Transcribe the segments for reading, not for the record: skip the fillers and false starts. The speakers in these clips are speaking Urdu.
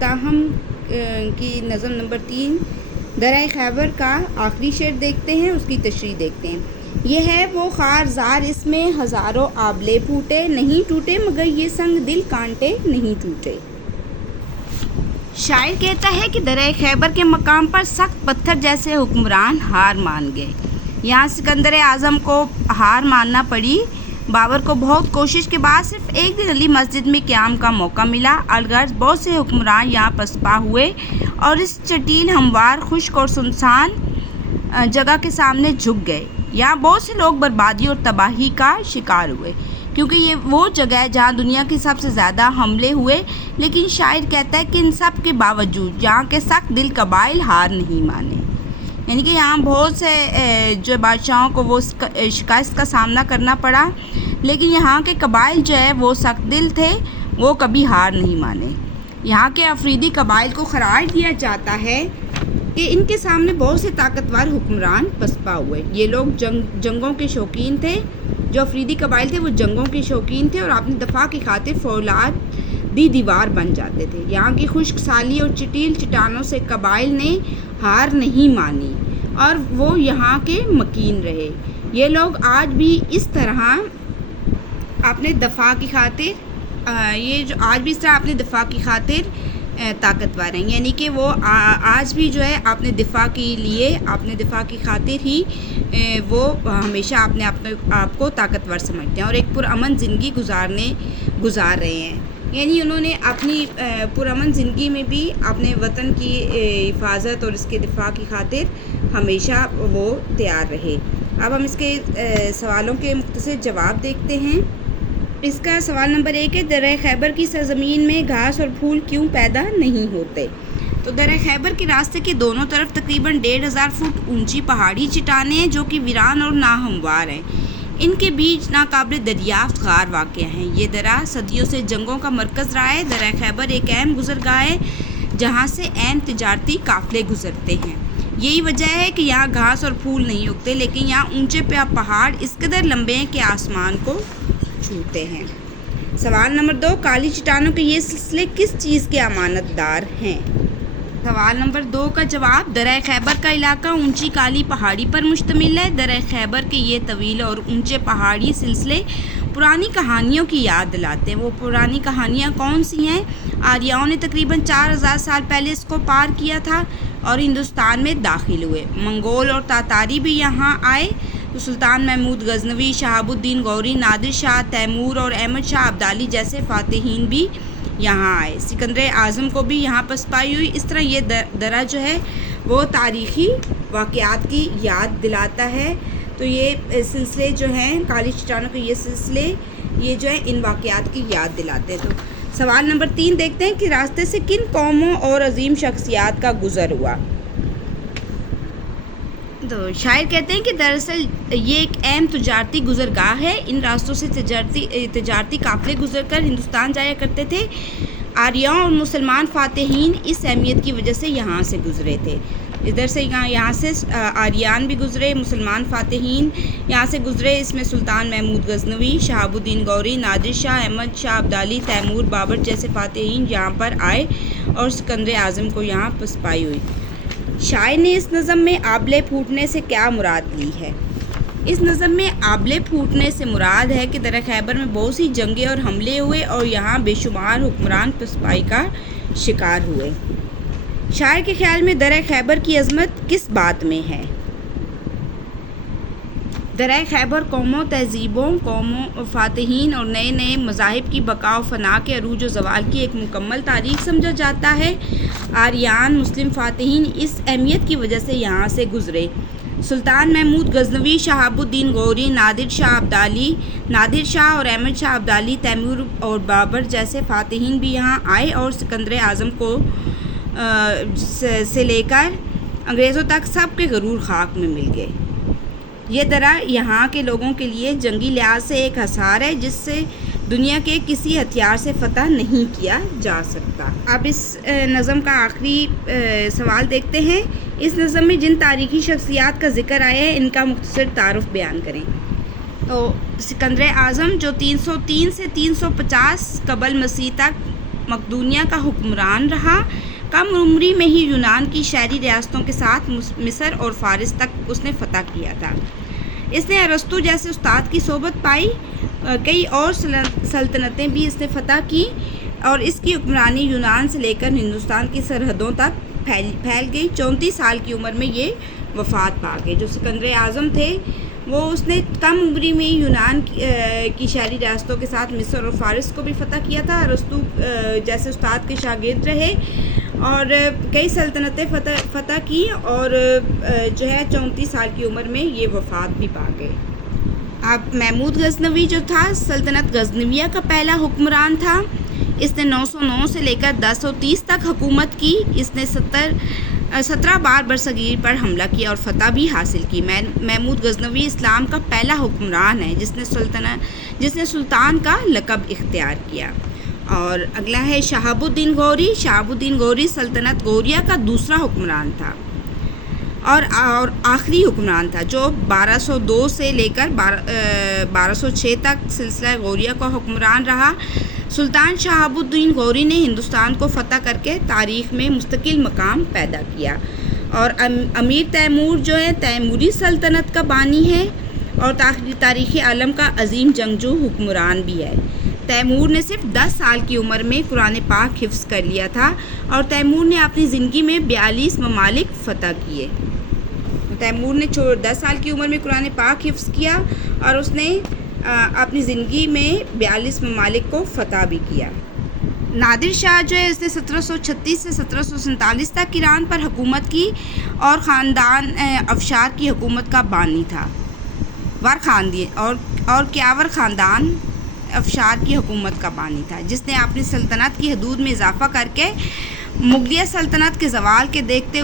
تاہم کی نظم نمبر 3 درۂ خیبر کا آخری شعر دیکھتے ہیں، اس کی تشریح دیکھتے ہیں۔ یہ ہے وہ خار زار، اس میں ہزاروں آبلے پھوٹے، نہیں ٹوٹے مگر یہ سنگ دل کانٹے نہیں ٹوٹے۔ شاعر کہتا ہے کہ درۂ خیبر کے مقام پر سخت پتھر جیسے حکمران ہار مان گئے۔ یہاں سکندر اعظم کو ہار ماننا پڑی۔ بابر کو بہت کوشش کے بعد صرف ایک دن علی مسجد میں قیام کا موقع ملا، الغرض بہت سے حکمران یہاں پسپا ہوئے اور اس چٹیل، ہموار، خشک اور سنسان جگہ کے سامنے جھک گئے۔ یہاں بہت سے لوگ بربادی اور تباہی کا شکار ہوئے، کیونکہ یہ وہ جگہ ہے جہاں دنیا کے سب سے زیادہ حملے ہوئے۔ لیکن شاعر کہتا ہے کہ ان سب کے باوجود یہاں کے سخت دل قبائل ہار نہیں مانے، یعنی کہ یہاں بہت سے جو بادشاہوں کو وہ شکست کا سامنا کرنا پڑا، لیکن یہاں کے قبائل جو ہے وہ سخت دل تھے، وہ کبھی ہار نہیں مانے۔ یہاں کے افریدی قبائل کو قرار دیا جاتا ہے کہ ان کے سامنے بہت سے طاقتور حکمران پسپا ہوئے۔ یہ لوگ جنگوں کے شوقین تھے، جو افریدی قبائل تھے وہ جنگوں کے شوقین تھے اور اپنی دفاع کی خاطر فولادی دیوار بن جاتے تھے۔ یہاں کی خشک سالی اور چٹیل چٹانوں سے قبائل نے ہار نہیں مانی اور وہ یہاں کے مکین رہے۔ یہ لوگ آج بھی اس طرح اپنے دفاع کی خاطر طاقتور ہیں، یعنی کہ وہ آج بھی جو ہے اپنے دفاع کی خاطر ہی وہ ہمیشہ اپنے آپ کو طاقتور سمجھتے ہیں اور ایک پرامن زندگی گزار رہے ہیں۔ یعنی انہوں نے اپنی پرامن زندگی میں بھی اپنے وطن کی حفاظت اور اس کے دفاع کی خاطر ہمیشہ وہ تیار رہے۔ اب ہم اس کے سوالوں کے مختصر جواب دیکھتے ہیں۔ اس کا سوال نمبر 1 ہے، درۂ خیبر کی سرزمین میں گھاس اور پھول کیوں پیدا نہیں ہوتے؟ تو درۂ خیبر کے راستے کے دونوں طرف تقریباً 1500 فٹ اونچی پہاڑی چٹانیں ہیں جو کہ ویران اور ناہموار ہیں۔ ان کے بیچ ناقابل دریافت غار واقع ہیں۔ یہ درہ صدیوں سے جنگوں کا مرکز رہا ہے۔ درۂ خیبر ایک اہم گزرگاہ ہے جہاں سے اہم تجارتی قافلے گزرتے ہیں۔ یہی وجہ ہے کہ یہاں گھاس اور پھول نہیں اگتے، لیکن یہاں اونچے پہاڑ اس قدر لمبے ہیں کہ آسمان کو چھوتے ہیں۔ سوال نمبر 2، کالی چٹانوں کے یہ سلسلے کس چیز کے امانت دار ہیں؟ سوال نمبر 2 کا جواب، درۂ خیبر کا علاقہ اونچی کالی پہاڑی پر مشتمل ہے۔ درۂ خیبر کے یہ طویل اور اونچے پہاڑی سلسلے پرانی کہانیوں کی یاد دلاتے ہیں۔ وہ پرانی کہانیاں کون سی ہیں؟ آریاؤں نے تقریباً 4000 سال پہلے اس کو پار کیا تھا اور ہندوستان میں داخل ہوئے۔ منگول اور تاتاری بھی یہاں آئے۔ سلطان محمود غزنوی، شہاب الدین غوری، نادر شاہ، تیمور اور احمد شاہ ابدالی جیسے فاتحین بھی یہاں آئے۔ سکندر اعظم کو بھی یہاں پسپائی ہوئی۔ اس طرح یہ درہ جو ہے وہ تاریخی واقعات کی یاد دلاتا ہے۔ تو یہ سلسلے جو ہیں کالی چٹانوں کے یہ سلسلے یہ جو ہے ان واقعات کی یاد دلاتے ہیں۔ تو سوال نمبر 3 دیکھتے ہیں کہ راستے سے کن قوموں اور عظیم شخصیات کا گزر ہوا؟ تو شاعر کہتے ہیں کہ دراصل یہ ایک اہم تجارتی گزرگاہ ہے۔ ان راستوں سے تجارتی قافلے گزر کر ہندوستان جایا کرتے تھے۔ آریاؤں اور مسلمان فاتحین اس اہمیت کی وجہ سے یہاں سے گزرے تھے۔ ادھر سے یہاں سے آریان بھی گزرے، مسلمان فاتحین یہاں سے گزرے۔ اس میں سلطان محمود غزنوی، شہاب الدین غوری، نادر شاہ، احمد شاہ ابدالی، تیمور، بابر جیسے فاتحین یہاں پر آئے اور سکندر اعظم کو یہاں پسپائی ہوئی۔ شاعر نے اس نظم میں آبلے پھوٹنے سے کیا مراد لی ہے؟ اس نظم میں آبلے پھوٹنے سے مراد ہے کہ درۂ خیبر میں بہت سی جنگیں اور حملے ہوئے اور یہاں بے شمار حکمران پسپائی کا شکار ہوئے۔ شاعر کے خیال میں درۂ خیبر کی عظمت کس بات میں ہے؟ درۂ خیبر قوموں، تہذیبوں، قوموں، فاتحین اور نئے نئے مذاہب کی بقا و فنا کے عروج و زوال کی ایک مکمل تاریخ سمجھا جاتا ہے۔ آریان مسلم فاتحین اس اہمیت کی وجہ سے یہاں سے گزرے۔ سلطان محمود غزنوی، شہاب الدین غوری، نادر شاہ اور احمد شاہ ابدالی، تیمور اور بابر جیسے فاتحین بھی یہاں آئے اور سکندر اعظم کو سے لے کر انگریزوں تک سب کے غرور خاک میں مل گئے۔ یہ درہ یہاں کے لوگوں کے لیے جنگی لحاظ سے ایک حصار ہے جس سے دنیا کے کسی ہتھیار سے فتح نہیں کیا جا سکتا۔ اب اس نظم کا آخری سوال دیکھتے ہیں۔ اس نظم میں جن تاریخی شخصیات کا ذکر آیا ہے ان کا مختصر تعارف بیان کریں۔ تو سکندر اعظم جو 303 سے 350 قبل مسیح تک مقدونیہ کا حکمران رہا۔ کم عمری میں ہی یونان کی شہری ریاستوں کے ساتھ مصر اور فارس تک اس نے فتح کیا تھا۔ اس نے ارسطو جیسے استاد کی صحبت پائی، کئی اور سلطنتیں بھی اس نے فتح کی اور اس کی حکمرانی یونان سے لے کر ہندوستان کی سرحدوں تک پھیل گئی۔ 34 سال کی عمر میں یہ وفات پا گئے۔ جو سکندر اعظم تھے وہ اس نے کم عمری میں یونان کی شہری ریاستوں کے ساتھ مصر اور فارس کو بھی فتح کیا تھا۔ ارسطو جیسے استاد کے شاگرد رہے اور کئی سلطنتیں فتح کی اور جو ہے 34 سال کی عمر میں یہ وفات بھی پا گئے۔ اب محمود غزنوی جو تھا سلطنت غزنویہ کا پہلا حکمران تھا۔ اس نے 909 سے لے کر 1030 تک حکومت کی۔ اس نے 17 بار برصغیر پر حملہ کیا اور فتح بھی حاصل کی۔ محمود غزنوی اسلام کا پہلا حکمران ہے جس نے سلطان کا لقب اختیار کیا۔ اور اگلا ہے شہاب الدین غوری۔ شہاب الدین غوری سلطنت غوریہ کا دوسرا حکمران تھا اور آخری حکمران تھا جو 1202 سے لے کر 1206 تک سلسلہ غوریہ کا حکمران رہا۔ سلطان شہاب الدین غوری نے ہندوستان کو فتح کر کے تاریخ میں مستقل مقام پیدا کیا اور امیر تیمور جو ہے تیموری سلطنت کا بانی ہے اور تاریخ عالم کا عظیم جنگجو حکمران بھی ہے۔ تیمور نے صرف 10 سال کی عمر میں قرآن پاک حفظ کر لیا تھا اور تیمور نے اپنی زندگی میں 42 ممالک فتح کیے۔ تیمور نے 10 سال کی عمر میں قرآن پاک حفظ کیا اور اس نے اپنی زندگی میں 42 ممالک کو فتح بھی کیا۔ نادر شاہ جو ہے اس نے 1736 سے 1747 تک ایران پر حکومت کی اور خاندان افشار کی حکومت کا بانی تھا۔ اور کیاور خاندان افشار کی حکومت کا بانی تھا جس نے اپنی سلطنت کی حدود میں اضافہ کر کے مغلیہ سلطنت کے زوال کے دیکھتے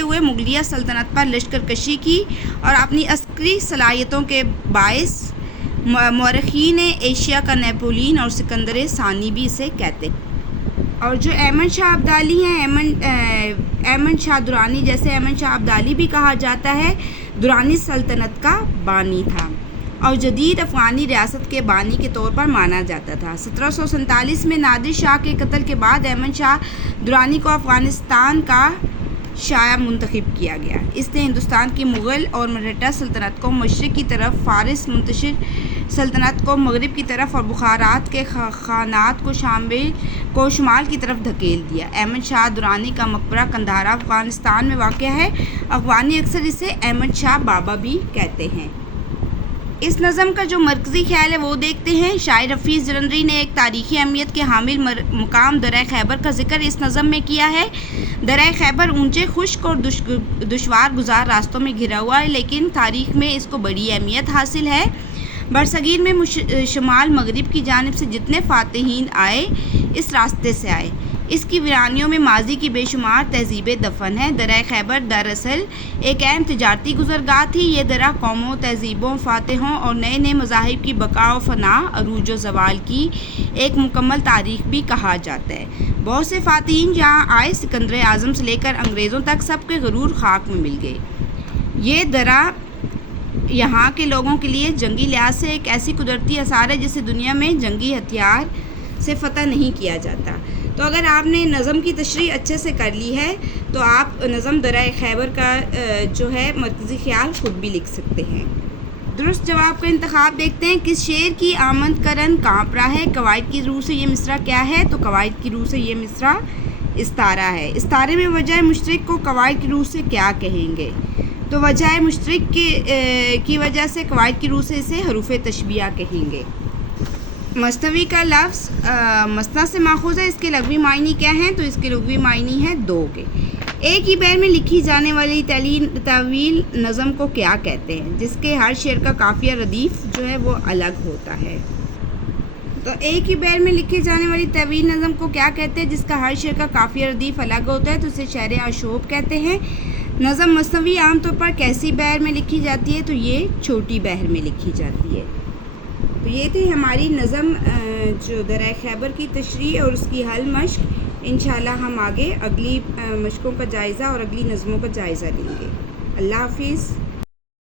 ہوئے مغلیہ سلطنت پر لشکر کشی کی اور اپنی عسکری صلاحیتوں کے باعث مورخین ایشیا کا نیپولین اور سکندر ثانی بھی اسے کہتے ہیں۔ اور جو احمد شاہ ابدالی ہیں احمد شاہ درانی، جیسے احمد شاہ ابدالی بھی کہا جاتا ہے، درانی سلطنت کا بانی تھا اور جدید افغانی ریاست کے بانی کے طور پر مانا جاتا تھا۔ 1747 میں نادر شاہ کے قتل کے بعد احمد شاہ درانی کو افغانستان کا شاہ منتخب کیا گیا۔ اس نے ہندوستان کی مغل اور مراٹھا سلطنت کو مشرق کی طرف، فارس منتشر سلطنت کو مغرب کی طرف اور بخارات کے خانات کو شمال کی طرف دھکیل دیا۔ احمد شاہ درانی کا مقبرہ قندھارا افغانستان میں واقع ہے۔ افغانی اکثر اسے احمد شاہ بابا بھی کہتے ہیں۔ اس نظم کا جو مرکزی خیال ہے وہ دیکھتے ہیں۔ شاعر حفیظ جلندری نے ایک تاریخی اہمیت کے حامل مقام درہ خیبر کا ذکر اس نظم میں کیا ہے۔ درہ خیبر اونچے، خشک اور دشوار گزار راستوں میں گھرا ہوا ہے، لیکن تاریخ میں اس کو بڑی اہمیت حاصل ہے۔ برصغیر میں شمال مغرب کی جانب سے جتنے فاتحین آئے اس راستے سے آئے۔ اس کی ویرانیوں میں ماضی کی بے شمار تہذیبیں دفن ہیں۔ درہ خیبر دراصل ایک اہم تجارتی گزرگاہ تھی۔ یہ درہ قوموں، تہذیبوں، فاتحوں اور نئے نئے مذاہب کی بقا و فنا، عروج و زوال کی ایک مکمل تاریخ بھی کہا جاتا ہے۔ بہت سے فاتحین جہاں آئے، سکندر اعظم سے لے کر انگریزوں تک سب کے غرور خاک میں مل گئے۔ یہ درہ یہاں کے لوگوں کے لیے جنگی لحاظ سے ایک ایسی قدرتی اثار ہے جسے دنیا میں جنگی ہتھیار سے فتح نہیں کیا جاتا۔ تو اگر آپ نے نظم کی تشریح اچھے سے کر لی ہے تو آپ نظم درہ خیبر کا جو ہے مرکزی خیال خود بھی لکھ سکتے ہیں۔ درست جواب کا انتخاب دیکھتے ہیں۔ کس شعر کی آمد کا رنگ کانپ رہا ہے؟ قواعد کی روح سے یہ مصرع کیا ہے؟ تو قواعد کی روح سے یہ مصرع استارہ ہے۔ استارے میں وجہ مشترک کو قواعد کی روح سے کیا کہیں گے؟ تو وجہ مشترک کی وجہ سے قواعد کی روح سے اسے حروف تشبیہ کہیں گے۔ مثنوی کا لفظ مثنیٰ سے ماخوذ ہے۔ اس کے لغوی معنی کیا ہیں؟ تو اس کے لغوی معنی ہیں دو کے۔ ایک ہی بیر میں لکھی جانے والی طویل نظم کو کیا کہتے ہیں؟ جس کے ہر شعر کا قافیہ ردیف جو ہے وہ الگ ہوتا ہے۔ تو ایک ہی بیر میں لکھی جانے والی طویل نظم کو کیا کہتے ہیں؟ جس کا ہر شعر کا قافیہ ردیف الگ ہوتا ہے تو اسے شعر آشوب کہتے ہیں۔ نظم مثنوی عام طور پر کیسی بحر میں لکھی جاتی ہے؟ تو یہ چھوٹی بحر میں لکھی جاتی ہے۔ تو یہ تھی ہماری نظم جو درہ خیبر کی تشریح اور اس کی حل مشق۔ انشاءاللہ ہم آگے اگلی مشقوں کا جائزہ اور اگلی نظموں کا جائزہ لیں گے۔ اللہ حافظ۔